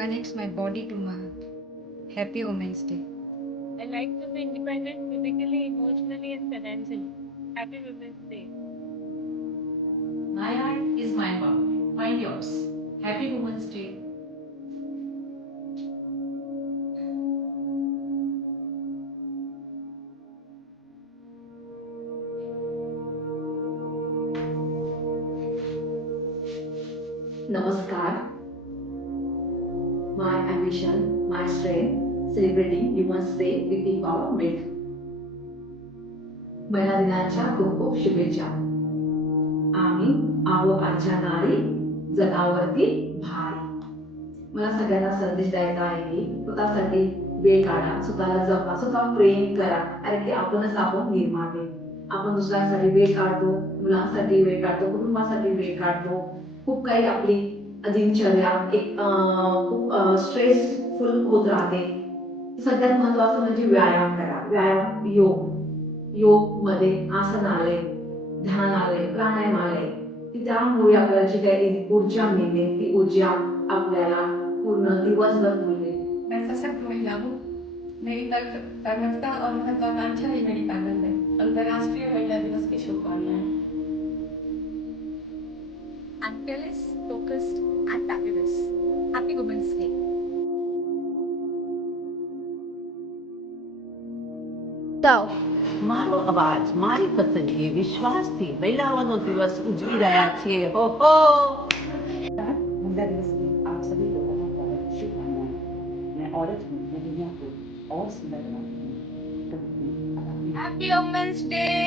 connects my body to my Happy Women's Day. I like to be independent physically, emotionally, and financially. Happy Women's Day. My art is my power. Find yours. Happy Women's Day. Namaskar. My ambition, my strength, celebrating Women's Day with empowerment. महिला दिनाच्या खूप खूप शुभेच्छा. आम्ही आहो आजच्या नारी जगावरती भारी. मला सगळ्यांना संदेश द्यायचा आहे की स्वतःसाठी वेळ काढा, स्वतःला जपा, स्वतः प्रेम करा, कारण की आपणच आपण निर्माते. आपण दुसऱ्यांसाठी वेळ काढतो, मुलांसाठी वेळ काढतो, कुटुंबासाठी वेळ काढतो. खूप काही आपली दिनचर्या एक खूप स्ट्रेसफुल होत राहते. सगळ्यात महत्वाचं म्हणजे व्यायाम करा. व्यायाम योग मध्ये आसन आले, ध्यान आले, प्राणायाम आले, की त्यामुळे आपल्याला जी काही ऊर्जा मिळते ती ऊर्जा आपल्याला पूर्ण दिवसभर मिळते. मैं सशक्त महिला हूँ। मेरी तर्कता और महत्वाकांक्षा ही मेरी ताकत है। अंतर्राष्ट्रीय महिला दिवस की शुभकामनाएं। I'm fearless, focused, and fabulous. Happy Women's Day. મારો અવાજ મારી પસંદગી વિશ્વાસથી મહિલાઓનો દિવસ ઉજવી રહ્યા છીએ હો હો महिला दिवस की आप सभी को बहुत बहुत शुभकामनाएं। मैं औरत हूँ, मैं दुनिया को और सुंदर बनाती हूँ। Happy Women's Day.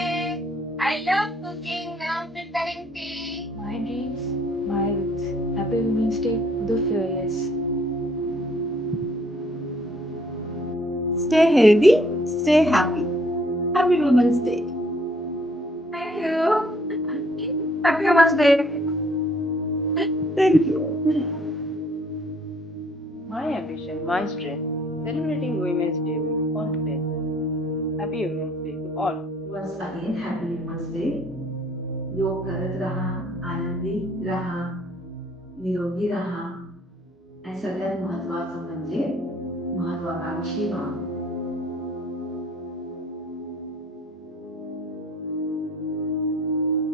I love cooking. Now I'm preparing tea. My dreams, my roots. Happy Women's Day to the fearless. Stay healthy, stay happy. Happy Women's Day. Thank you. Happy Women's Day. Thank you. My ambition, my strength, celebrating Women's Day with confidence. Happy Women's Day to all. Once again, happy Women's Day. योग करत रहा, आनंदी रहा, निरोगी रहा, आणि सगळ्यात महत्वाचं म्हणजे महत्वाकांक्षी व्हा.